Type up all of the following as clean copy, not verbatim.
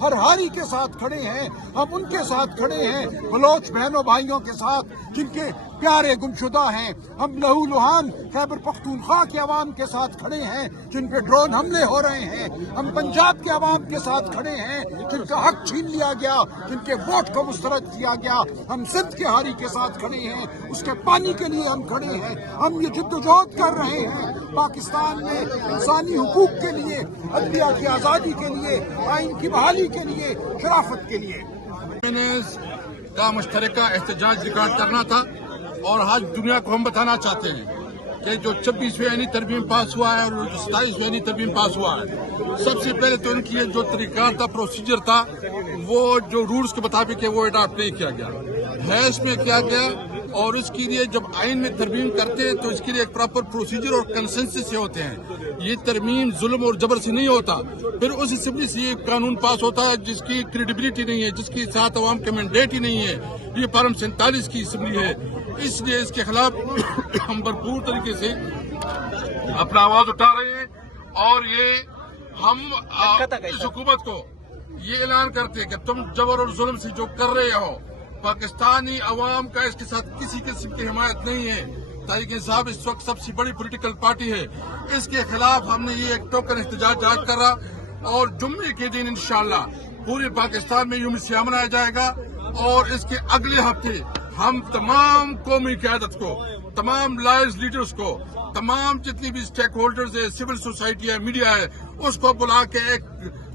ہر ہاری کے ساتھ کھڑے ہیں، ہم ان کے ساتھ کھڑے ہیں، بلوچ بہنوں بھائیوں کے ساتھ جن کے پیارے گمشدہ ہیں، ہم لہو لہان خیبر پختونخوا کے عوام کے ساتھ کھڑے ہیں جن پہ ڈرون حملے ہو رہے ہیں، ہم پنجاب کے عوام کے ساتھ کھڑے ہیں جن کا حق چھین لیا گیا، جن کے ووٹ کو مسترد کیا گیا، ہم سندھ کے ہاری کے ساتھ کھڑے ہیں، اس کے پانی کے لیے ہم کھڑے ہیں، ہم یہ جدوجہد کر رہے ہیں پاکستان میں انسانی حقوق کے لیے، عدلیہ کی آزادی کے لیے، آئین کی بحالی کے لیے، شرافت کے لیے۔ کا مشترکہ احتجاج ریکارڈ کرنا تھا اور آج دنیا کو ہم بتانا چاہتے ہیں کہ جو 26ویں آئینی ترمیم پاس ہوا ہے اور جو 27ویں آئینی ترمیم پاس ہوا ہے، سب سے پہلے تو ان کی جو طریقہ تھا، پروسیجر تھا، وہ جو رولز کے مطابق ہے وہ اڈاپٹ نہیں کیا گیا ہے، اس میں کیا گیا، اور اس کے لیے جب آئین میں ترمیم کرتے ہیں تو اس کے لیے ایک پراپر پروسیجر اور کنسنسس سے ہوتے ہیں۔ یہ ترمیم ظلم اور جبر سے نہیں ہوتا، پھر اس اسمبلی سے یہ قانون پاس ہوتا ہے جس کی کریڈیبلٹی نہیں ہے، جس کی ساتھ عوام کا مینڈیٹ ہی نہیں ہے۔ یہ فارم 47 کی اسمبلی ہے، اس لیے اس کے خلاف ہم بھرپور طریقے سے اپنا آواز اٹھا رہے ہیں، اور یہ ہم اس حکومت کو یہ اعلان کرتے ہیں کہ تم جبر اور ظلم سے جو کر رہے ہو، پاکستانی عوام کا اس کے ساتھ کسی قسم کی حمایت نہیں ہے۔ تحریک انصاف اس وقت سب سے بڑی پولیٹیکل پارٹی ہے، اس کے خلاف ہم نے یہ ایک ٹوکن احتجاج آج کرا، اور جمعے کے دن انشاءاللہ پورے پاکستان میں یوم سیاہ منایا جائے گا، اور اس کے اگلے ہفتے ہم تمام قومی قیادت کو، تمام لائرز لیڈرز کو، تمام جتنی بھی اسٹیک ہولڈرز ہے، سول سوسائٹی ہے، میڈیا ہے، اس کو بلا کے ایک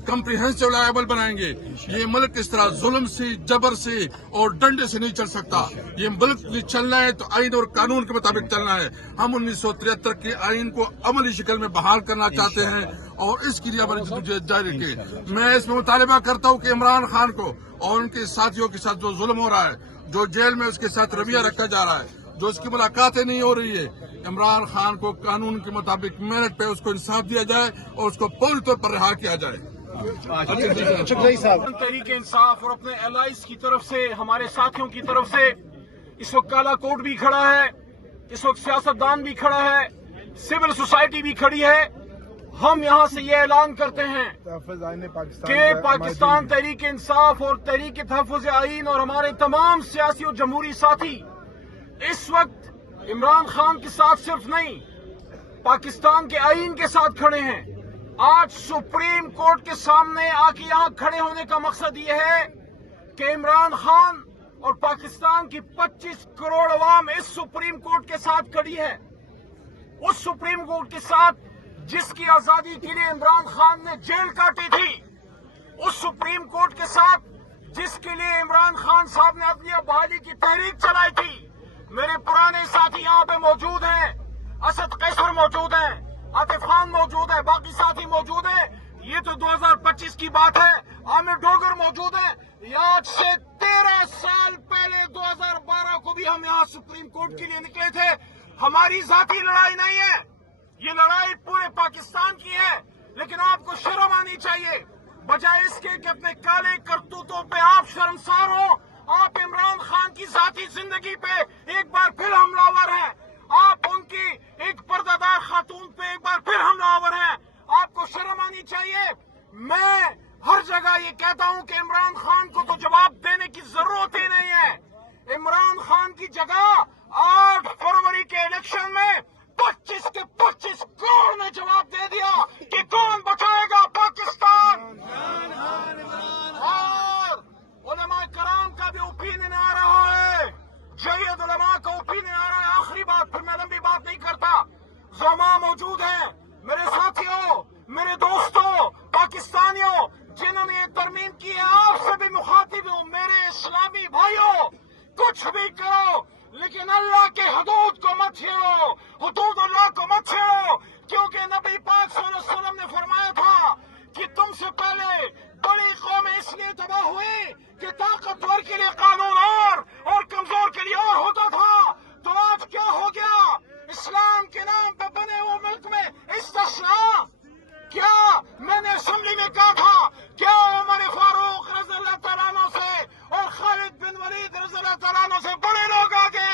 کمپریہنسو لائبل بنائیں گے۔ یہ ملک اس طرح ظلم سے، جبر سے اور ڈنڈے سے نہیں چل سکتا۔ یہ ملک چلنا ہے تو آئین اور قانون کے مطابق چلنا ہے۔ ہم 1973 کے آئین کو عملی شکل میں بحال کرنا چاہتے ہیں، اور اس کے لیے ہماری جدوجہد جاری رکھے۔ میں اس میں مطالبہ کرتا ہوں کہ عمران خان کو اور ان کے ساتھیوں کے ساتھ جو ظلم ہو رہا ہے، جو جیل میں اس کے ساتھ رویہ رکھا جا رہا ہے، جو اس کی ملاقاتیں نہیں ہو رہی ہے، عمران خان کو قانون کے مطابق میرٹ پہ اس کو انصاف دیا جائے اور اس کو پوری طور پر رہا کیا جائے۔ تحریک انصاف اور اپنے الائز کی طرف سے، ہمارے ساتھیوں کی طرف سے اس وقت کالا کوٹ بھی کھڑا ہے، اس وقت سیاستدان بھی کھڑا ہے، سول سوسائٹی بھی کھڑی ہے۔ ہم یہاں سے یہ اعلان کرتے ہیں کہ پاکستان تحریک انصاف اور تحریک تحفظ آئین اور ہمارے تمام سیاسی اور جمہوری ساتھی اس وقت عمران خان کے ساتھ صرف نہیں، پاکستان کے آئین کے ساتھ کھڑے ہیں۔ آج سپریم کورٹ کے سامنے آ کے یہاں کھڑے ہونے کا مقصد یہ ہے کہ عمران خان اور پاکستان کی 25 کروڑ عوام اس سپریم کورٹ کے ساتھ کھڑی ہے، اس سپریم کورٹ کے ساتھ جس کی آزادی کے لیے عمران خان نے جیل کاٹی تھی، اس سپریم کورٹ کے ساتھ جس کے لیے عمران خان صاحب نے عدلیہ بحالی کی تحریک چلائی تھی۔ میرے پرانے ساتھی یہاں پہ موجود ہیں، اسد قیصر موجود ہیں، عاطف خان موجود ہے، باقی ساتھی موجود ہیں۔ یہ تو 2025 کی بات ہے۔ عامر ڈوگر موجود ہیں۔ آج سے 13 سال پہلے 2012 کو بھی ہم یہاں سپریم کورٹ کے لیے نکلے تھے۔ ہماری ذاتی لڑائی نہیں ہے، یہ لڑائی پورے پاکستان کی ہے، لیکن آپ کو شرم آنی چاہیے، بجائے اس کے کہ اپنے کالے کرتوتوں پہ آپ شرمسار ہو۔ آپ عمران خان کی ذاتی زندگی پہ ایک بار پھر حملہ آور ہیں، آپ ان کی ایک پردہ دار خاتون پہ ایک بار پھر حملہ آور ہیں، آپ کو شرم آنی چاہیے۔ میں ہر جگہ یہ کہتا ہوں کہ عمران خان کو تو جواب دینے کی ضرورت ہی نہیں ہے۔ عمران خان کی جگہ 8 فروری کے الیکشن میں 25 کے 25 کروڑ نے جواب دے دیا کہ کون بچائے گا پاکستان۔ اور علماء کرام کا بھی اوپینین آ رہا ہے، جید علماء کا اوپینین آ رہا ہے۔ آخری بات، پھر میں لمبی بات نہیں کرتا، زعماء موجود ہیں، میرے ساتھیوں، میرے دوستوں، پاکستانیوں جنہوں نے یہ ترمیم کی ہے، آپ سے بھی مخاطب ہوں، میرے اسلامی بھائیوں، کچھ بھی کرو لیکن اللہ کے حدود کو مت چھیڑو، حدود اللہ کو مت چھیڑو، کیونکہ نبی پاک صلی اللہ علیہ وسلم نے فرمایا تھا کہ تم سے پہلے بڑی قومیں اس لیے تباہ ہوئی کہ طاقتور کے لیے قانون اور کمزور کے لیے اور ہوتا تھا۔ تو آج کیا ہو گیا؟ اسلام کے نام پہ بنے ہوئے ملک میں استثناء کیا؟ میں نے اسمبلی میں کہا تھا، کیا عمر فاروق رضی اللہ تعالیٰ عنہ سے اور خالد بن ولید رضی اللہ تعالیٰ عنہ سے بڑے لوگ آگے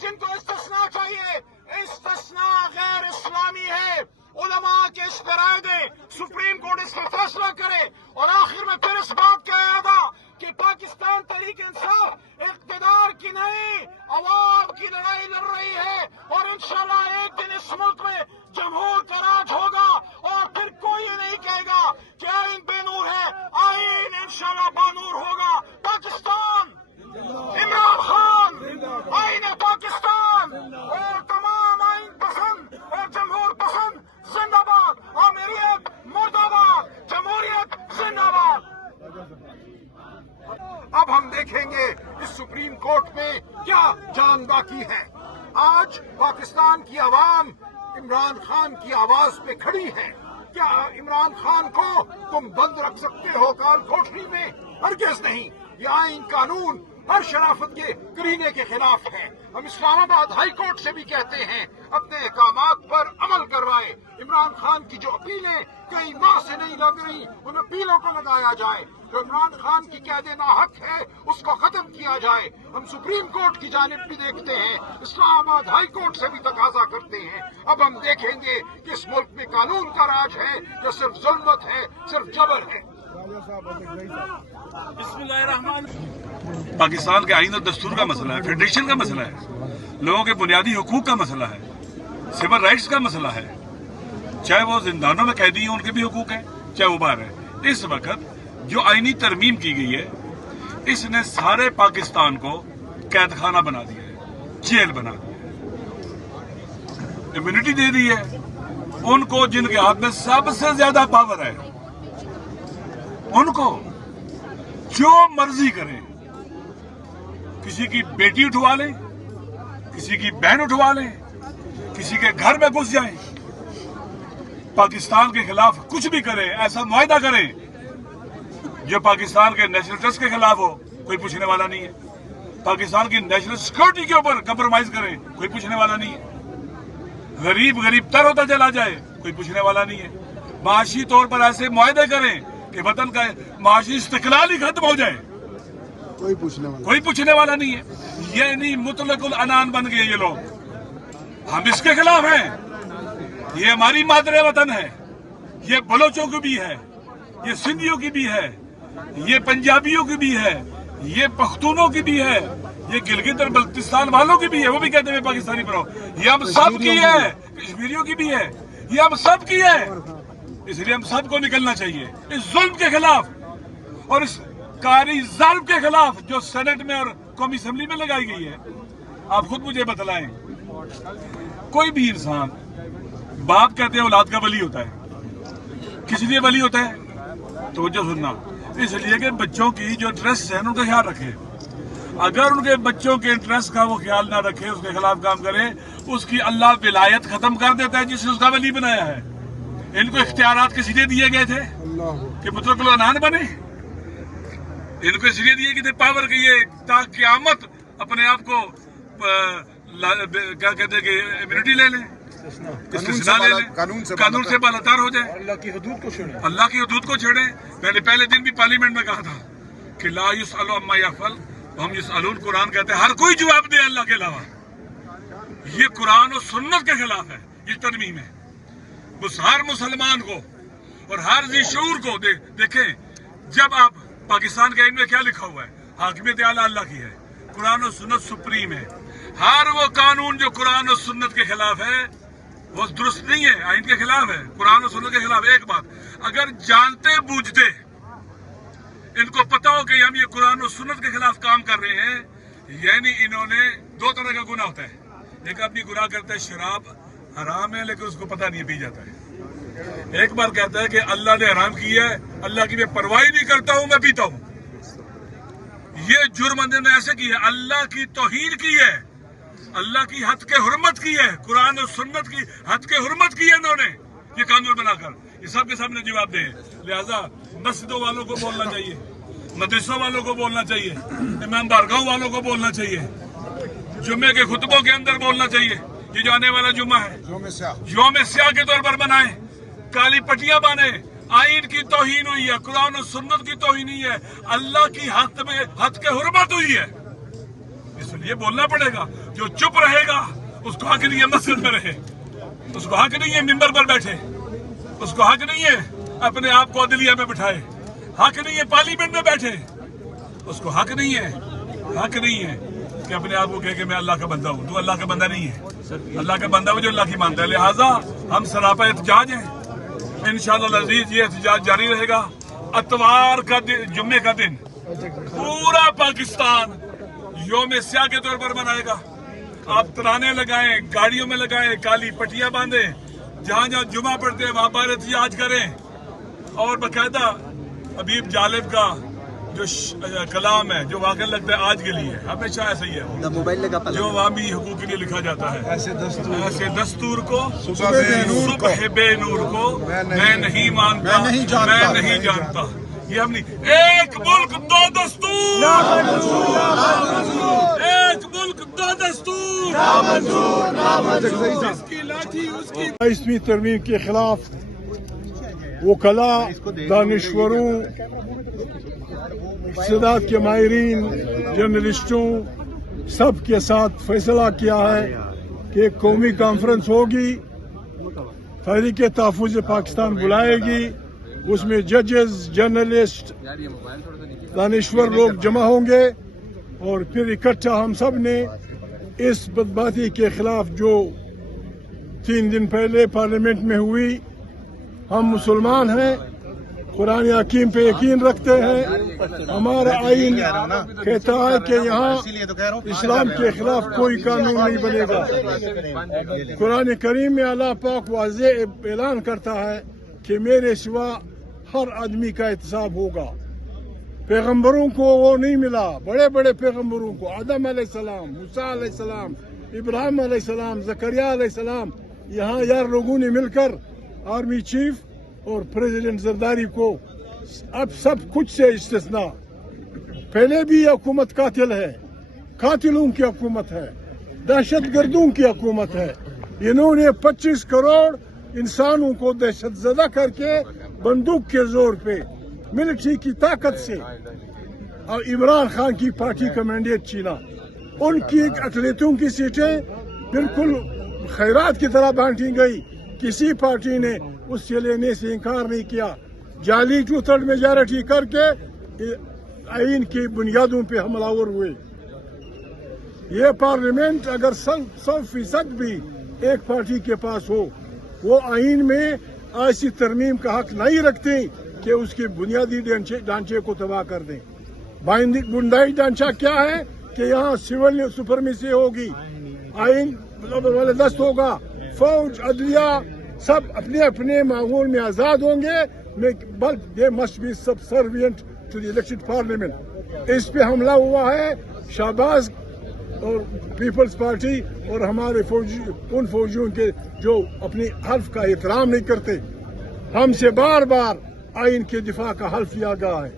جن کو استثناء چاہیے؟ استثناء غیر اسلامی ہے۔ علماء کے اس پر رائے دیں، سپریم کورٹ اس پر فیصلہ کرے اور آخر میں پھر اس بات کا ارادہ کہ پاکستان تحریک انصاف اقتدار کی نہیں عوام کی لڑائی لڑ رہی ہے، اور انشاءاللہ ایک دن اس ملک میں جمہور کا راج ہوگا، اور پھر کوئی یہ نہیں کہے گا کہ آئین بے نور ہے، آئین انشاءاللہ بانور ہوگا۔ پاکستان، عمران خان، آئین پاکستان اور تمام آئین پسند اور جمہور پسند زندہ باد، آمیریت مرد آباد، جمہوریت زندہ باد۔ اب ہم دیکھیں گے اس سپریم کورٹ میں کیا جان باقی ہے۔ آج پاکستان کی عوام عمران خان کی آواز پہ کھڑی ہے۔ کیا عمران خان کو تم بند رکھ سکتے ہو کال کوٹری میں؟ ہرگز نہیں۔ یہ آئین قانون ہر شرافت کے کرینے کے خلاف ہے۔ ہم اسلام آباد ہائی کورٹ سے بھی کہتے ہیں اپنے احکامات پر عمل کروائے۔ عمران خان کی جو اپیلیں کئی ماہ سے نہیں لگ رہی، ان اپیلوں کو لگایا جائے۔ جو عمران خان کی قید ناحق ہے اس کو ختم کیا جائے۔ ہم سپریم کورٹ کی جانب بھی دیکھتے ہیں، اسلام آباد ہائی کورٹ سے بھی تقاضا کرتے ہیں۔ اب ہم دیکھیں گے کہ اس ملک میں قانون کا راج ہے جو صرف ظلمت ہے، صرف جبر ہے۔ بسم اللہ الرحمن الرحیم۔ پاکستان کے آئین اور دستور کا مسئلہ ہے، فیڈریشن کا مسئلہ ہے، لوگوں کے بنیادی حقوق کا مسئلہ ہے، سول رائٹس کا مسئلہ ہے۔ چاہے وہ زندانوں میں قیدی ہیں ان کے بھی حقوق ہیں، چاہے وہ باہر ہیں۔ اس وقت جو آئینی ترمیم کی گئی ہے اس نے سارے پاکستان کو قید خانہ بنا دیا ہے، جیل بنا دیا ہے، امیونٹی دے دی ہے ان کو جن کے ہاتھ میں سب سے زیادہ پاور ہے، ان کو جو مرضی کریں، کسی کی بیٹی اٹھوا لیں، کسی کی بہن اٹھوا لیں، کسی کے گھر میں گھس جائیں، پاکستان کے خلاف کچھ بھی کریں، ایسا معاہدہ کریں جو پاکستان کے نیشنل ٹرسٹ کے خلاف ہو، کوئی پوچھنے والا نہیں ہے۔ پاکستان کی نیشنل سیکورٹی کے اوپر کمپرومائز کریں، کوئی پوچھنے والا نہیں ہے۔ غریب تر ہوتا چلا جائے، کوئی پوچھنے والا نہیں ہے۔ معاشی طور پر ایسے معاہدے کریں کہ وطن کا معاشی استقلال ہی ختم ہو جائے، کوئی پوچھنے والا نہیں ہے۔ یہ نہیں مطلق العنان بن گئے یہ لوگ، ہم اس کے خلاف ہیں۔ یہ ہماری مادر وطن ہے، یہ بلوچوں کی بھی ہے، یہ سندھیوں کی بھی ہے، یہ پنجابیوں کی بھی ہے، یہ پختونوں کی بھی ہے، یہ گلگت اور بلتستان والوں کی بھی ہے، وہ بھی کہتے ہیں پاکستانی بناؤ۔ یہ ہم سب کی ہے، کشمیریوں کی بھی ہے، یہ ہم سب کی ہے۔ اس لیے ہم سب کو نکلنا چاہیے اس ظلم کے خلاف اور اس کاری ظالم کے خلاف جو سینٹ میں اور قومی اسمبلی میں لگائی گئی ہے۔ آپ خود مجھے بتلائیں، کوئی بھی انسان باپ کہتے ہیں اولاد کا ولی ہوتا ہے، کس لیے ولی ہوتا ہے؟ توجہ سننا، اس لیے کہ بچوں کی جو انٹرسٹ ہے ان کا خیال رکھے۔ اگر ان کے بچوں کے انٹرسٹ کا وہ خیال نہ رکھے، اس کے خلاف کام کرے، اس کی اللہ ولایت ختم کر دیتا ہے جس نے اس کا ولی بنایا ہے۔ ان کو اختیارات کس لیے دیے گئے تھے کہ مطلق العنان بنے؟ ان کو اس لیے دیے گئے تھے پاور کے یہ تا قیامت اپنے آپ کو کیا کہتے ہیں کہ امیونٹی لے لیں، قانون سے بالاتر ہو جائے، اللہ کی حدود کو چھیڑیں۔ میں نے پہلے دن بھی پارلیمنٹ میں کہا تھا کہ لا یسأل عما یفعل وہم یسألون، قرآن کہتے ہیں ہر کوئی جواب دے اللہ کے علاوہ۔ یہ قرآن و سنت کے خلاف ہے، یہ ترمیم ہے۔ بس ہر مسلمان کو اور ہر ذی شعور کو دیکھیں، جب آپ پاکستان کے آئین میں کیا لکھا ہوا ہے؟ حاکمیت اعلیٰ اللہ کی ہے، قرآن و سنت سپریم ہے۔ ہر وہ قانون جو قرآن و سنت کے خلاف ہے وہ درست نہیں ہے، آئین کے خلاف ہے، قرآن و سنت کے خلاف۔ ایک بات، اگر جانتے بوجھتے ان کو پتا ہو کہ ہم یہ قرآن و سنت کے خلاف کام کر رہے ہیں، یعنی انہوں نے دو طرح کا گناہ ہوتا ہے۔ ایک آدمی گناہ کرتا ہے شراب حرام ہے لیکن اس کو پتہ نہیں ہے پی جاتا ہے۔ ایک بار کہتا ہے کہ اللہ نے حرام کی ہے، اللہ کی میں پرواہ نہیں کرتا ہوں، میں پیتا ہوں۔ یہ جرم اندر نے ایسے کی ہے، اللہ کی توہین کی ہے، اللہ کی حد کے حرمت کی ہے، قرآن و سنت کی حد کے حرمت کی ہے انہوں نے یہ قانون بنا کر۔ یہ سب کے سامنے جواب دیں۔ لہذا مسجدوں والوں کو بولنا چاہیے، مدرسوں والوں کو بولنا چاہیے، امام بارگاہوں والوں کو بولنا چاہیے، جمعے کے خطبوں کے اندر بولنا چاہیے۔ یہ جو آنے والا جمعہ ہے یوم سیاہ کے طور پر منائیں، کالی پٹیاں باندھیں۔ آئین کی توہین ہوئی ہے، قرآن و سنت کی توہین ہوئی ہے، اللہ کی حد کے حرمت ہوئی ہے، اس لیے بولنا پڑے گا۔ جو چپ رہے گا اس کو حق نہیں ہے مسجد میں رہے، اس کو حق نہیں ہے ممبر پر بیٹھے، اس کو حق نہیں ہے اپنے آپ کو عدلیہ میں بٹھائے۔ حق نہیں ہے پارلیمنٹ میں بیٹھے, اس کو حق نہیں ہے کہ اپنے آپ کو کہے کہ میں اللہ کا بندہ ہوں. تو اللہ کا بندہ نہیں ہے, اللہ کا بندہ وہ جو اللہ کی مانتا ہے. لہٰذا ہم سراپا احتجاج ہیں. انشاءاللہ العزیز یہ احتجاج جاری رہے گا. اتوار کا دن, جمعے کا دن پورا پاکستان یوم سیاہ کے طور پر منائے گا. آپ ترانے لگائیں, گاڑیوں میں لگائیں, کالی پٹیاں باندھیں, جہاں جہاں جمعہ پڑھتے ہیں وہاں پر احتجاج کریں. اور باقاعدہ حبیب جالب کا جو کلام ہے جو واقعہ لگتا ہے آج کے لیے, ہمیشہ ایسا ہی ہے جو عوامی حقوق کے لیے لکھا جاتا ہے. ایسے دستور کو صبح بے نور کو میں نہیں مانتا, میں نہیں جانتا. یہ ہم نہیں. ایک ملک دو دستور, ایک ملک دو دستور. 22ویں ترمیم کے خلاف وکلاء, دانشوروں, اقتصاد کے ماہرین, جرنلسٹوں سب کے ساتھ فیصلہ کیا ہے کہ ایک قومی کانفرنس ہوگی, تحریک تحفظ پاکستان بلائے گی. اس میں ججز, جرنلسٹ, دانشور لوگ جمع ہوں گے اور پھر اکٹھا ہم سب نے اس بدباتی کے خلاف جو 3 دن پہلے پارلیمنٹ میں ہوئی. ہم مسلمان ہیں, قرآن حکیم پہ یقین رکھتے ہیں. ہمارا آئین کہتا ہے کہ یہاں اسلام کے خلاف کوئی قانون نہیں بنے گا. قرآن کریم میں اللہ پاک واضح اعلان کرتا ہے کہ میرے سوا ہر آدمی کا احتساب ہوگا. پیغمبروں کو وہ نہیں ملا, بڑے بڑے پیغمبروں کو, آدم علیہ السلام, موسیٰ علیہ السلام, ابراہیم علیہ السلام, زکریا علیہ السلام. یہاں یار لوگوں نے مل کر آرمی چیف اور پریزیڈنٹ زرداری کو اب سب کچھ سے استثناء. پہلے بھی یہ حکومت قاتل ہے, قاتلوں کی حکومت ہے, دہشت گردوں کی حکومت ہے. انہوں نے 25 کروڑ انسانوں کو دہشت زدہ کر کے بندوق کے زور پہ ملٹری کی طاقت سے اور عمران خان کی پارٹی کا مینڈیٹ چھینا. ان کی اقلیتوں کی سیٹیں بالکل خیرات کی طرح بانٹی گئی. کسی پارٹی نے اس سے لینے سے انکار نہیں کیا. جعلی 2/3 میجارٹی کر کے آئین کی بنیادوں پہ حملہ آور ہوئے. یہ پارلیمنٹ اگر 100% بھی ایک پارٹی کے پاس ہو, وہ آئین میں ایسی ترمیم کا حق نہیں رکھتے کہ اس کے بنیادی ڈھانچے کو تباہ کر دیں. بنیادی ڈھانچہ کیا ہے کہ یہاں سول سپرمیسی ہوگی, آئین دست ہوگا, فوج, عدلیہ سب اپنے اپنے ماحول میں آزاد ہوں گے. بلکہ they must be subservient to the elected parliament. اس پہ حملہ ہوا ہے. شہباز اور پیپلز پارٹی اور ہمارے ان فوجیوں کے جو اپنی حلف کا احترام نہیں کرتے. ہم سے بار بار آئین کے دفاع کا حلف لیا گیا ہے.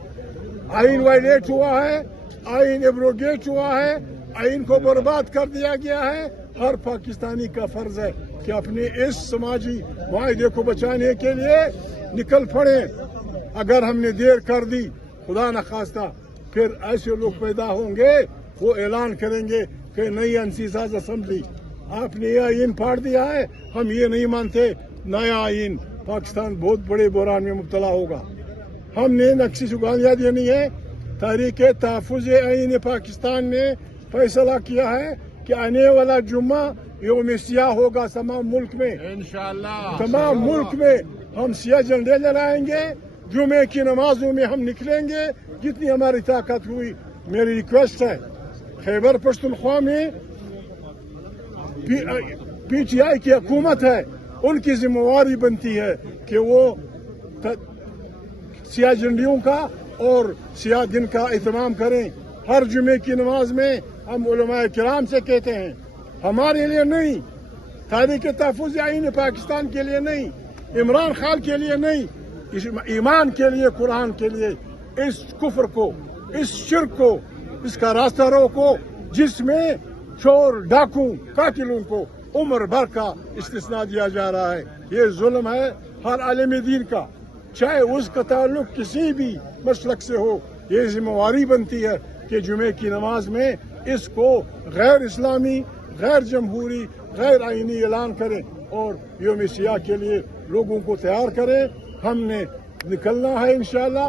آئین وائلیٹ ہوا ہے, آئین ایبروگیٹ ہوا ہے, آئین کو برباد کر دیا گیا ہے. ہر پاکستانی کا فرض ہے کہ اپنے اس سماجی معاہدے کو بچانے کے لیے نکل پڑے. اگر ہم نے دیر کر دی, خدا نخواستہ پھر ایسے لوگ پیدا ہوں گے وہ اعلان کریں گے کہ نئی انسیساز اسمبلی آپ نے یہ آئین پھاڑ دیا ہے, ہم یہ نہیں مانتے, نیا آئین. پاکستان بہت بڑے بحران میں مبتلا ہوگا. ہم نے نقشی سگالیاں دینی ہے. تحریک تحفظ آئین پاکستان نے فیصلہ کیا ہے کہ آنے والا جمعہ یوم سیاہ ہوگا تمام ملک میں. انشاءاللہ تمام ملک میں ہم سیاہ جھنڈے لہرائیں گے. جمعے کی نمازوں میں ہم نکلیں گے جتنی ہماری طاقت ہوئی. میری ریکویسٹ ہے, خیبر پختونخوا میں پی ٹی آئی کی حکومت ہے, ان کی ذمہ داری بنتی ہے کہ وہ سیاہ جھنڈیوں کا اور سیاہ دن کا اہتمام کریں. ہر جمعے کی نماز میں ہم علماء کرام سے کہتے ہیں, ہمارے لیے نہیں, تحریک تحفظ آئین پاکستان کے لیے نہیں, عمران خان کے لیے نہیں, ایمان کے لیے, قرآن کے لیے, اس کفر کو, اس شرک کو, اس کا راستہ روکو جس میں چور, ڈاکو, قاتلوں کو عمر بھر کا استثناء دیا جا رہا ہے. یہ ظلم ہے ہر عالم دین کا, چاہے اس کا تعلق کسی بھی مسلک سے ہو. یہ ذمہ داری بنتی ہے کہ جمعے کی نماز میں اس کو غیر اسلامی, غیر جمہوری, غیر آئینی اعلان کریں اور یوم سیاہ کے لیے لوگوں کو تیار کریں. ہم نے نکلنا ہے انشاءاللہ.